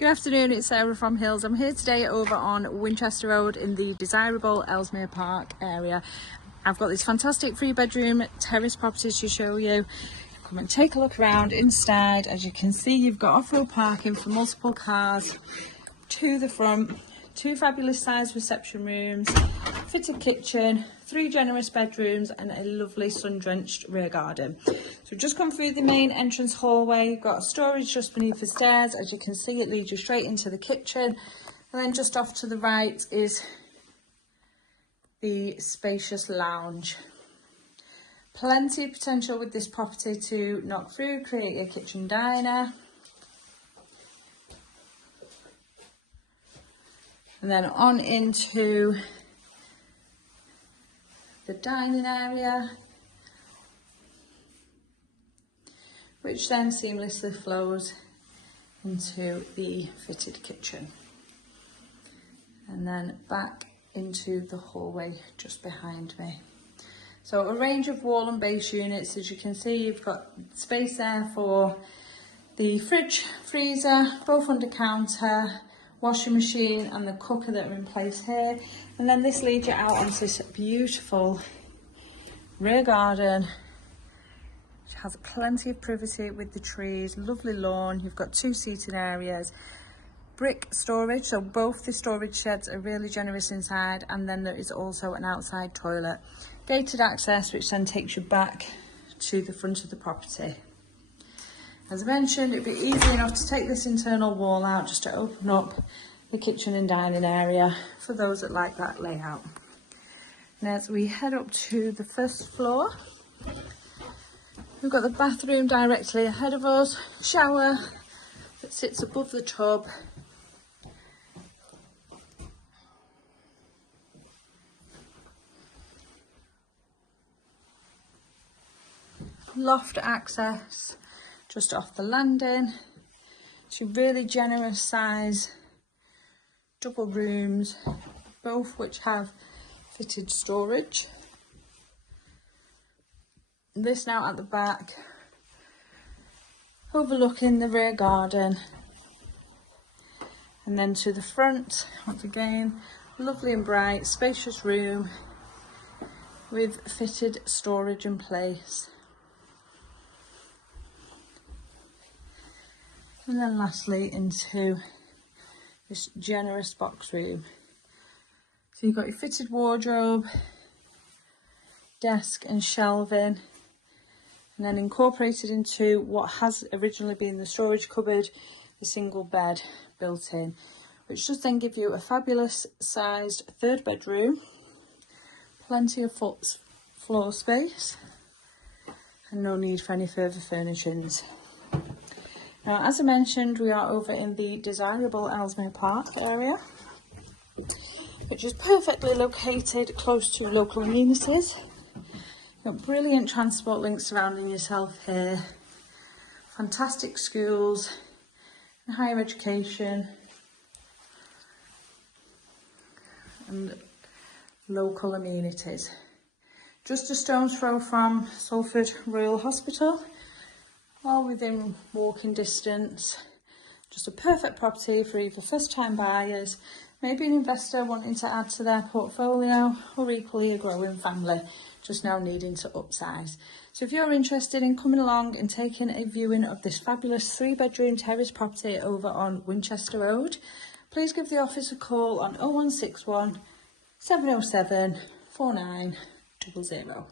Good afternoon, it's Sarah from Hills. I'm here today over on Winchester Road in the desirable Ellesmere Park area. I've got this fantastic 3-bedroom terrace property to show you. Come and take a look around inside. As you can see, you've got off-road parking for multiple cars to the front, 2 fabulous sized reception rooms, fitted kitchen, 3 generous bedrooms and a lovely sun-drenched rear garden. So just come through the main entrance hallway. You've got storage just beneath the stairs. As you can see, it leads you straight into the kitchen, and then just off to the right is the spacious lounge. Plenty of potential with this property to knock through, create a kitchen diner. And then on into the dining area, which then seamlessly flows into the fitted kitchen. And then back into the hallway just behind me. So a range of wall and base units. As you can see, you've got space there for the fridge, freezer, both under counter, washing machine and the cooker that are in place here. And then this leads you out onto this beautiful rear garden, which has plenty of privacy with the trees, lovely lawn. You've got 2 seating areas, brick storage, so both the storage sheds are really generous inside, and then there is also an outside toilet. Gated access, which then takes you back to the front of the property. As I mentioned, it'd be easy enough to take this internal wall out just to open up the kitchen and dining area for those that like that layout. And as we head up to the first floor, we've got the bathroom directly ahead of us, shower that sits above the tub, loft access just off the landing, 2 really generous size double rooms, both which have fitted storage. This now at the back, overlooking the rear garden, and then to the front, once again, lovely and bright, spacious room with fitted storage in place. And then lastly into this generous box room. So you've got your fitted wardrobe, desk and shelving, and then incorporated into what has originally been the storage cupboard, the single bed built in, which does then give you a fabulous sized 3rd bedroom, plenty of floor space, and no need for any further furnishings. Now, as I mentioned, we are over in the desirable Ellesmere Park area, which is perfectly located close to local amenities. You've got brilliant transport links surrounding yourself here, fantastic schools and higher education, and local amenities. Just a stone's throw from Salford Royal Hospital, all within walking distance. Just a perfect property for either first-time buyers, maybe an investor wanting to add to their portfolio, or equally a growing family just now needing to upsize. So if you're interested in coming along and taking a viewing of this fabulous 3-bedroom terrace property over on Winchester Road, please give the office a call on 0161 707 4900.